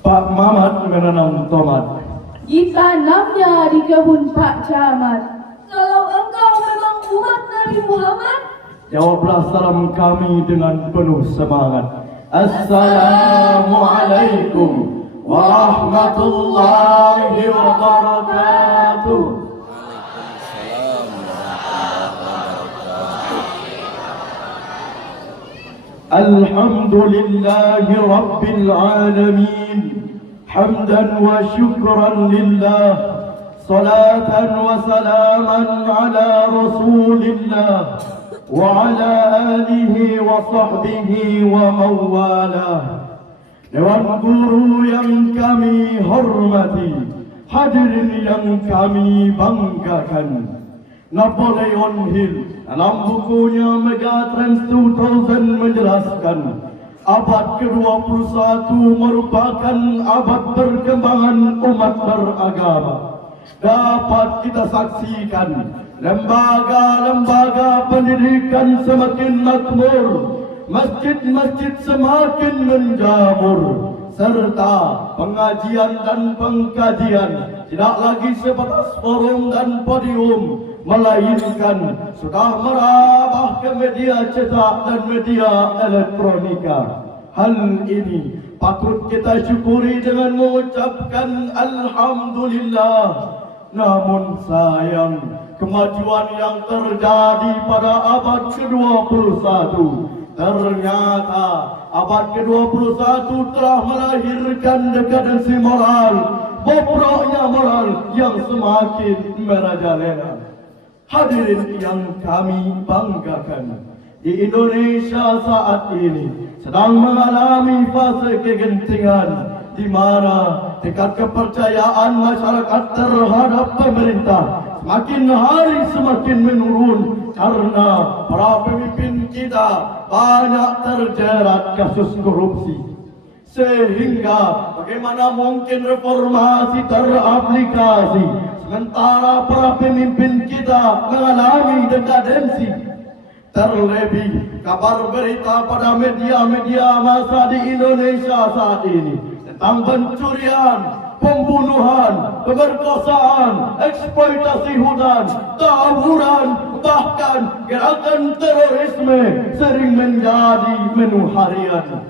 Pak Mamat menanam tomat. Ditanamnya di kebun Pak Camat. Kalau engkau memang umat Nabi Muhammad, Jawablah salam kami dengan penuh semangat. Assalamualaikum warahmatullahi wabarakatuh. Alhamdulillahi rabbil alamin. Hamdan wa syukran lillah. Salatan wa salaman ala rasulillah. وعلى آله وصحبه ومن والاه. Dewan guru yang kami hormati, hadirin yang kami banggakan, Napoleon Hill dalam bukunya Megatrends 2000 menjelaskan abad ke-21 merupakan abad perkembangan umat beragama. Dapat kita saksikan lembaga-lembaga pendidikan semakin makmur, masjid-masjid semakin menjamur, serta pengajian dan pengkajian tidak lagi sebatas forum dan podium, melainkan sudah merambah ke media cetak dan media elektronika. Hal ini patut kita syukuri dengan mengucapkan Alhamdulillah. Namun sayang, kemajuan yang terjadi pada abad ke-21 ternyata abad ke-21 telah melahirkan dekadensi moral, bobroknya moral yang semakin merajalela. Hadirin yang kami banggakan, di Indonesia saat ini sedang mengalami fase kegentingan di mana tingkat kepercayaan masyarakat terhadap pemerintah semakin hari semakin menurun karena para pemimpin kita banyak terjerat kasus korupsi. Sehingga bagaimana mungkin reformasi teraplikasi sementara para pemimpin kita mengalami dekadensi. Terlebih kabar berita pada media-media massa di Indonesia saat ini tentang pencurian, pembunuhan, pemerkosaan, eksploitasi hutan, tawuran, bahkan gerakan terorisme sering menjadi menu harian.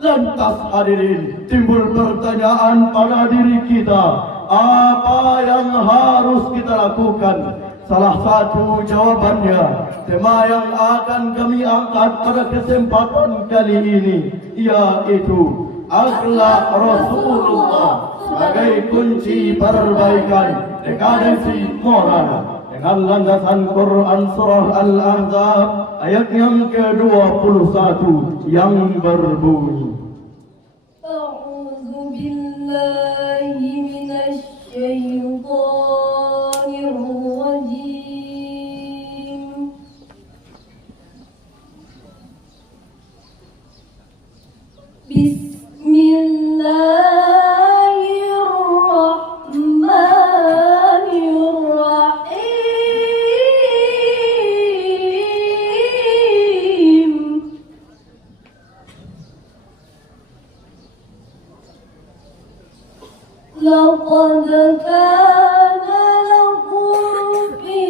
Lantas hadirin, timbul pertanyaan pada diri kita, apa yang harus kita lakukan? Salah satu jawabannya, tema yang akan kami angkat pada kesempatan kali ini, yaitu akhlak Rasulullah sebagai kunci perbaikan dekadensi moral, dengan landasan Quran surah Al-Ahzab ayat yang ke-21 yang berbunyi, A'udzu billahi minasy syaithanir rajim. لقد كان لكم في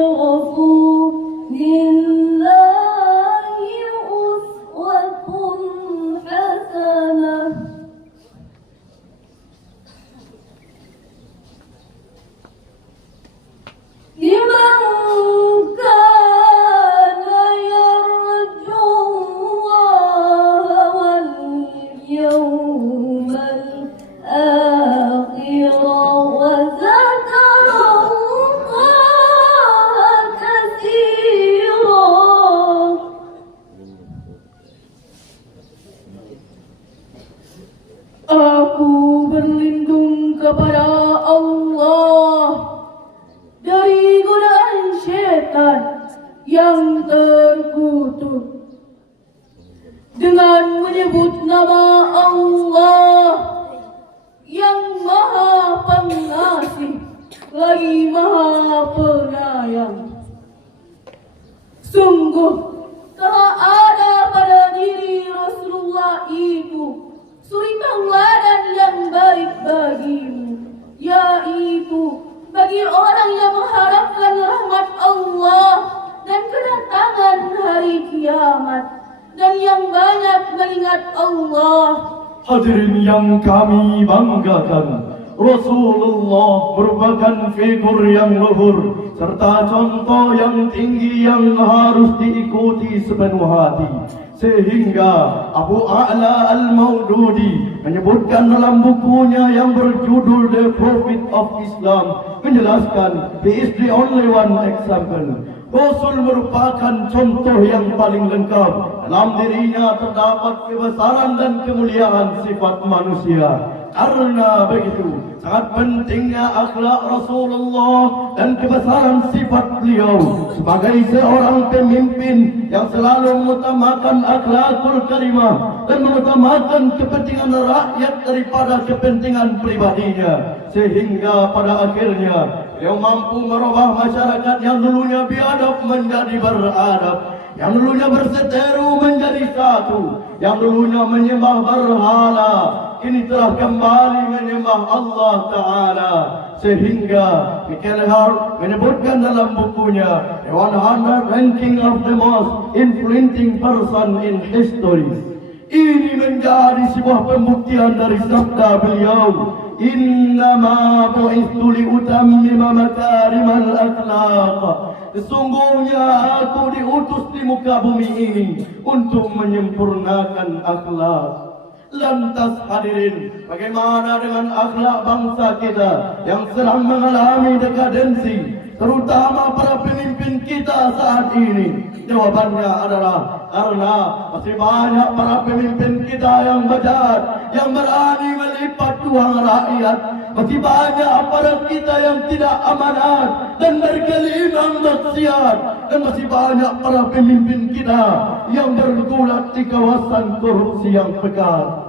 رسول الله أسوة حسنة لمن كان يرجو الله واليوم الآخر وذكر الله كثيرا. Aku berlindung kepada Allah dari godaan syaitan yang terkutuk dengan menyebut nama Allah yang Maha Pengasih lagi Maha Penyayang. Sungguh telah ada pada diri Rasulullah itu suri tangla Allah. Hadirin yang kami banggakan, Rasulullah merupakan figur yang luhur serta contoh yang tinggi yang harus diikuti sepenuh hati. Sehingga Abu A'la Al-Maududi menyebutkan dalam bukunya yang berjudul The Prophet of Islam, menjelaskan, he is the only one example. Rasul merupakan contoh yang paling lengkap. Dalam dirinya terdapat kebesaran dan kemuliaan sifat manusia. Karena begitu, sangat pentingnya akhlak Rasulullah dan kebesaran sifat beliau sebagai seorang pemimpin yang selalu mengutamakan akhlakul karimah dan mengutamakan kepentingan rakyat daripada kepentingan pribadinya, sehingga pada akhirnya beliau mampu merubah masyarakat yang dulunya biadab menjadi beradab, yang dulunya berseteru menjadi satu, yang dulunya menyembah berhala kini telah kembali menyembah Allah Ta'ala. Sehingga Michael Hart menyebutkan dalam bukunya The 100 Ranking of the Most Influencing Person in History. Ini menjadi sebuah pembuktian dari sabda beliau, Innama bu'istu liutammima makarimal akhlaq. Sesungguhnya aku diutus di muka bumi ini untuk menyempurnakan akhlak. Lantas hadirin, bagaimana dengan akhlak bangsa kita yang sedang mengalami dekadensi, terutama para pemimpin kita saat ini? Jawabannya adalah karena masih banyak para pemimpin kita yang bejat, yang berani melipat uang rakyat. Masih banyak aparat kita yang tidak amanat dan berkelimang maksiat, dan masih banyak para pemimpin kita yang bergulat di kawasan korupsi yang pekat.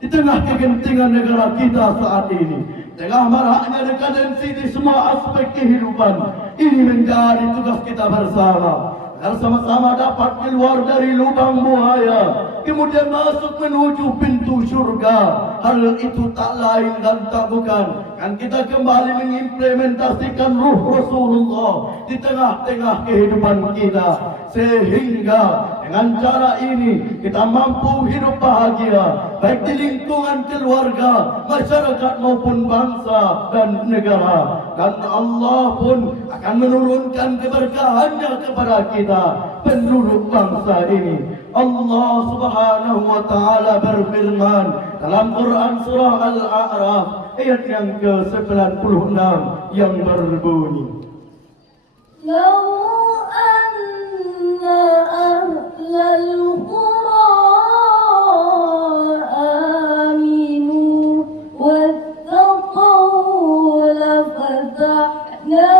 Di tengah kegentingan negara kita saat ini, tengah maraknya dekadensi di semua aspek kehidupan, ini menjadi tugas kita bersama agar sama-sama dapat keluar dari lubang buaya, kemudian masuk menuju pintu surga. Hal itu tak lain dan tak bukan kan kita kembali mengimplementasikan ruh Rasulullah di tengah-tengah kehidupan kita, sehingga dengan cara ini kita mampu hidup bahagia baik di lingkungan keluarga, masyarakat maupun bangsa dan negara. Dan Allah pun akan menurunkan keberkahannya kepada kita penduduk bangsa ini. Allah Subhanahu wa taala berfirman dalam Quran surah Al-A'raf ayat yang ke-96 yang berbunyi, Lau anna ahlal qura aminu wattaqaw lafatahna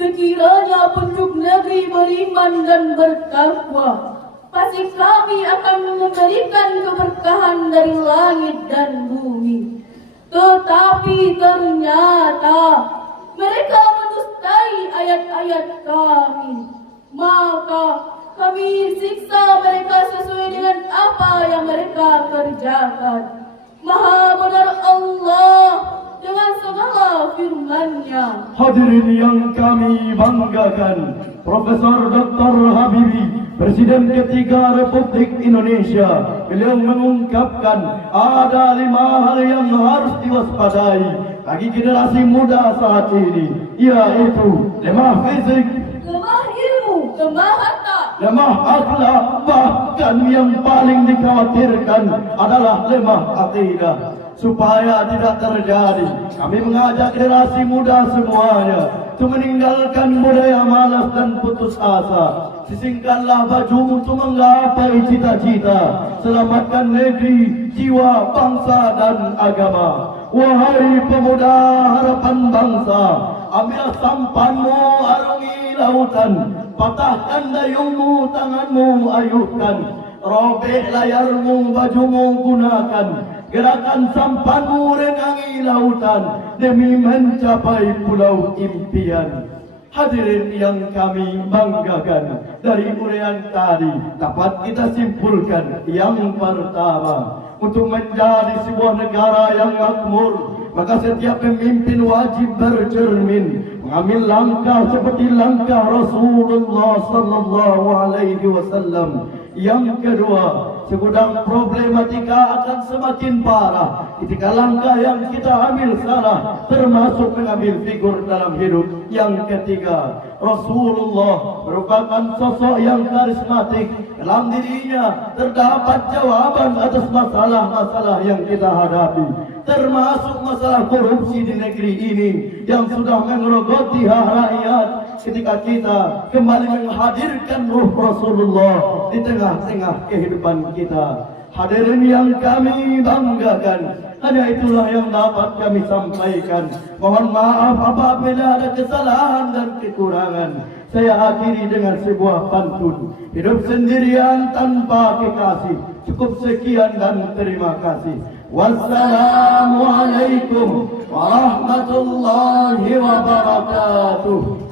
sekiranya penduduk negeri beriman dan bertakwa, pasti kami akan memberikan keberkahan dari langit dan bumi. Tetapi ternyata mereka mendustai ayat-ayat kami. Maka Kami siksa mereka sesuai dengan apa yang mereka kerjakan. Maha benar Allah dengan segala firman-Nya. Hadirin yang kami banggakan, Profesor Dr. Habibie, Presiden ketiga Republik Indonesia, beliau mengungkapkan ada 5 hal yang harus diwaspadai bagi generasi muda saat ini, yaitu lemah fisik, Lemah ilmu, lemah harta, lemah akhlak, bahkan yang paling dikhawatirkan adalah lemah akidah. Supaya tidak terjadi, kami mengajak generasi muda semuanya untuk meninggalkan budaya malas dan putus asa. Sisingkanlah bajumu untuk menggapai cita-cita. Selamatkan negeri, jiwa, bangsa dan agama. Wahai pemuda harapan bangsa, ambil sampanmu, arungi lautan, patahkan dayungmu, tanganmu ayuhkan, robek layarmu, bajumu gunakan, gerakan sampanmu, renangi lautan demi mencapai pulau impian. Hadirin yang kami banggakan, dari uraian tadi dapat kita simpulkan yang pertama, untuk menjadi sebuah negara yang makmur, maka setiap pemimpin wajib bercermin mengambil langkah seperti langkah Rasulullah sallallahu alaihi wasallam. Yang kedua, segudang problematika akan semakin parah ketika langkah yang kita ambil salah, termasuk mengambil figur dalam hidup. Yang ketiga, Rasulullah merupakan sosok yang karismatik. Dalam dirinya terdapat jawaban atas masalah-masalah yang kita hadapi, termasuk masalah korupsi di negeri ini yang sudah mengerogoti hak rakyat. Ketika kita kembali menghadirkan ruh Rasulullah di tengah-tengah kehidupan kita, hadirin yang kami banggakan, hanya itulah yang dapat kami sampaikan. Mohon maaf apabila ada kesalahan dan kekurangan. Saya akhiri dengan sebuah pantun, hidup sendirian tanpa kekasih. Cukup sekian dan terima kasih. Wassalamualaikum warahmatullahi wabarakatuh.